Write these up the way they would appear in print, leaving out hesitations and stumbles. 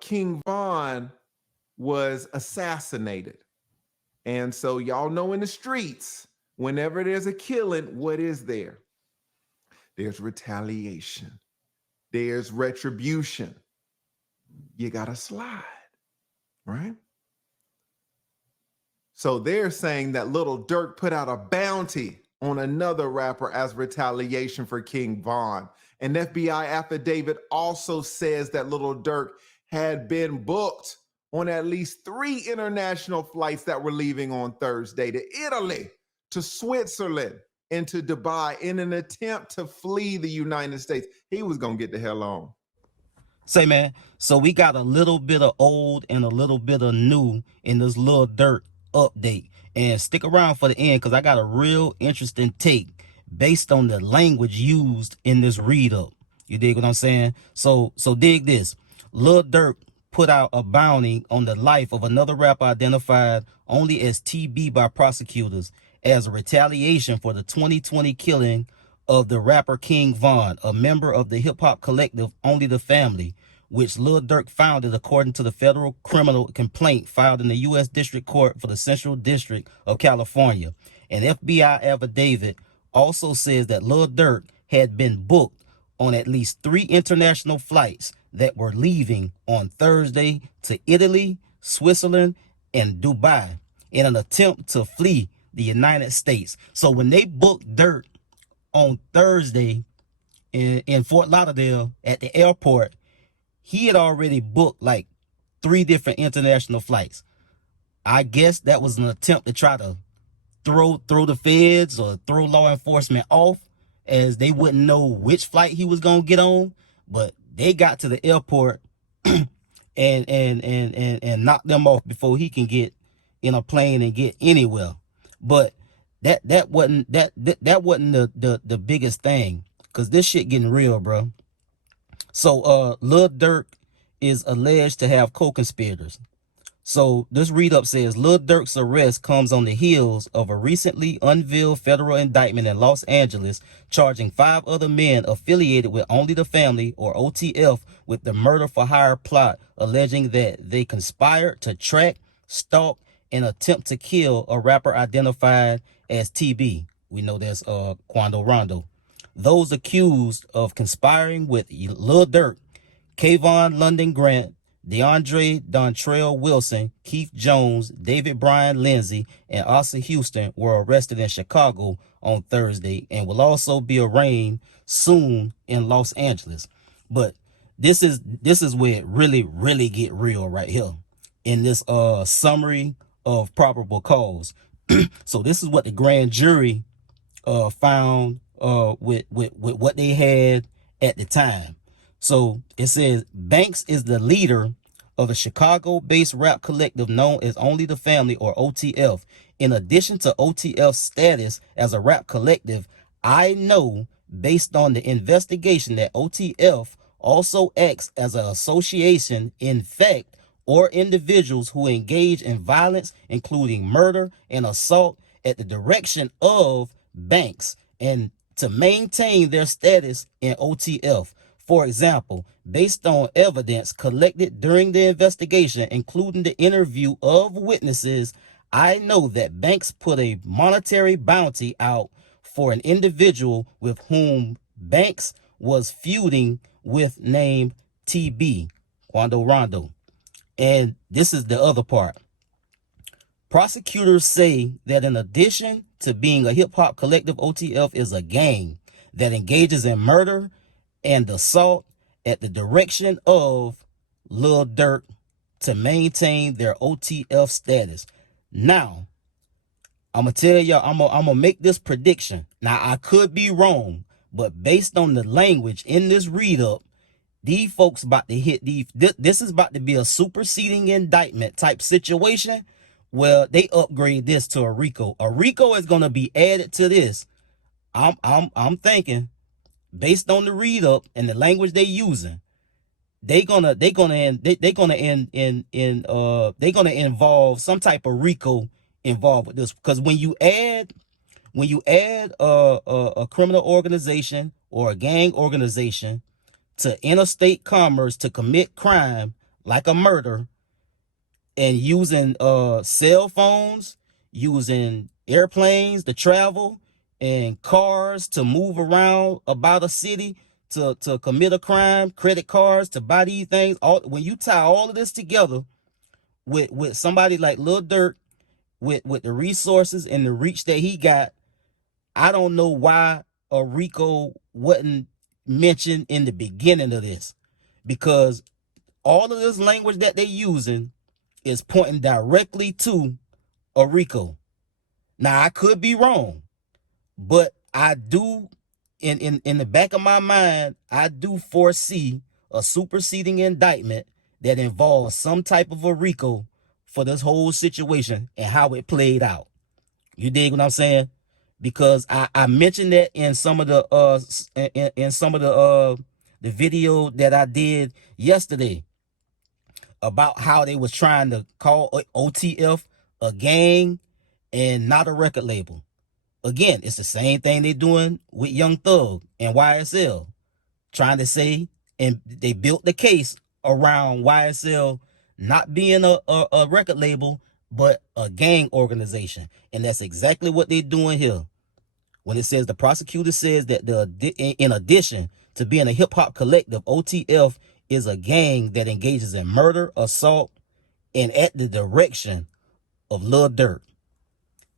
King Von was assassinated. And so y'all know in the streets, whenever there's a killing, what is there? There's retaliation. There's retribution. You gotta slide, right? So they're saying that Lil Durk put out a bounty on another rapper as retaliation for King Von. An FBI affidavit also says that Lil Durk had been booked on at least 3 international flights that were leaving on Thursday to Italy, to Switzerland, and to Dubai in an attempt to flee the United States. He was going to get the hell on. Say, man, so we got a little bit of old and a little bit of new in this Lil Durk update. And stick around for the end because I got a real interesting take based on the language used in this read up. You dig what I'm saying? So dig this. Lil Durk put out a bounty on the life of another rapper identified only as TB by prosecutors as a retaliation for the 2020 killing of the rapper King Von, a member of the hip-hop collective Only the Family, which Lil Durk founded according to the federal criminal complaint filed in the U.S. District Court for the Central District of California. An FBI affidavit also says that Lil Durk had been booked on at least 3 international flights that were leaving on Thursday to Italy, Switzerland, and Dubai in an attempt to flee the United States. So when they booked Durk on Thursday in Fort Lauderdale at the airport, he had already booked like 3 different international flights. I guess that was an attempt to try to throw the feds or throw law enforcement off, as they wouldn't know which flight he was gonna get on. But they got to the airport and knocked them off before he can get in a plane and get anywhere. But that wasn't the biggest thing, because this shit getting real, bro. So Lil Durk is alleged to have co-conspirators. So this read-up says Lil Durk's arrest comes on the heels of a recently unveiled federal indictment in Los Angeles charging 5 other men affiliated with Only the Family, or OTF, with the murder-for-hire plot, alleging that they conspired to track, stalk, and attempt to kill a rapper identified as TB. We know that's Quando Rondo. Those accused of conspiring with Lil Durk, Kayvon London Grant, DeAndre Dontrell Wilson, Keith Jones, David Bryan Lindsay, and Asa Houston were arrested in Chicago on Thursday and will also be arraigned soon in Los Angeles. But this is where it really get real right here in this summary of probable cause. So this is what the grand jury found with what they had at the time. So it says Banks is the leader of a Chicago-based rap collective known as Only the Family, or OTF. In addition to OTF's status as a rap collective, I know based on the investigation that OTF also acts as an association in fact, or individuals who engage in violence, including murder and assault, at the direction of Banks and to maintain their status in OTF. For example, based on evidence collected during the investigation, including the interview of witnesses, I know that Banks put a monetary bounty out for an individual with whom Banks was feuding with, named TB, Quando Rondo. And this is the other part. Prosecutors say that in addition to being a hip-hop collective, OTF is a gang that engages in murder and assault at the direction of Lil Durk to maintain their OTF status. Now, I'm going to tell y'all, I'm going to make this prediction. Now, I could be wrong, but based on the language in this read-up, these folks about to hit these. This is about to be a superseding indictment type situation where they upgrade this to a RICO. A RICO is going to be added to this. I'm thinking, based on the read up and the language they using, they're gonna involve some type of RICO involved with this. Because when you add a criminal organization or a gang organization to interstate commerce to commit crime, like a murder, and using cell phones, using airplanes to travel, and cars to move around about a city to commit a crime, credit cards to buy these things. All when you tie all of this together with somebody like Lil Durk, with the resources and the reach that he got, I don't know why a RICO wasn't mentioned in the beginning of this, because all of this language that they're using is pointing directly to a RICO. Now, I could be wrong, but I do, in the back of my mind, I do foresee a superseding indictment that involves some type of a RICO for this whole situation and how it played out. You dig what I'm saying? Because I mentioned that in some of the in some of the video that I did yesterday about how they was trying to call OTF a gang and not a record label. Again, it's the same thing they're doing with Young Thug and YSL, trying to say, and they built the case around YSL not being a record label, but a gang organization. And that's exactly what they're doing here. When it says, the prosecutor says that in addition to being a hip hop collective, OTF is a gang that engages in murder, assault, and at the direction of Lil Durk.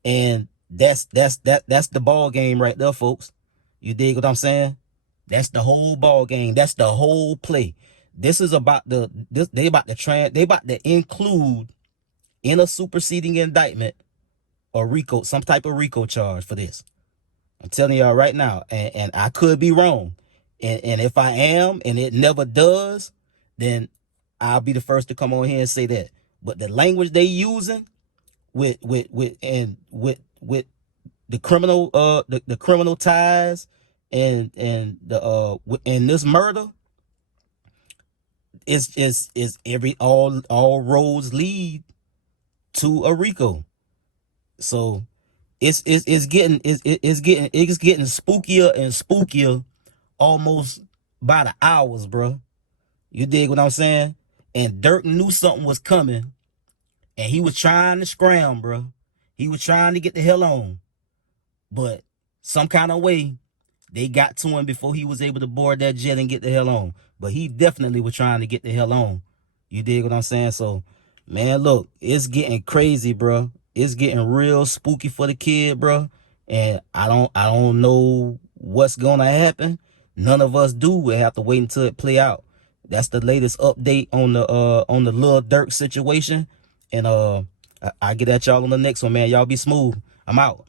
And that's the ball game right there, folks. You dig what I'm saying? That's the whole ball game. That's the whole play. This is about they about to include in a superseding indictment a RICO, some type of RICO charge for this. I'm telling y'all right now, and I could be wrong. And if I am, and it never does, then I'll be the first to come on here and say that. But the language they using with the criminal the criminal ties and this murder is every all roads lead to a RICO. So it's getting spookier and spookier almost by the hours, bro. You dig what I'm saying? And Durk knew something was coming, and he was trying to scram, bro. He was trying to get the hell on, but some kind of way they got to him before he was able to board that jet and get the hell on. But he definitely was trying to get the hell on. You dig what I'm saying? So, man, look, it's getting crazy, bro. It's getting real spooky for the kid, bro. And I don't know what's gonna happen. None of us do. We have to wait until it play out. That's the latest update on the Lil Durk situation. And I get at y'all on the next one, man. Y'all be smooth. I'm out.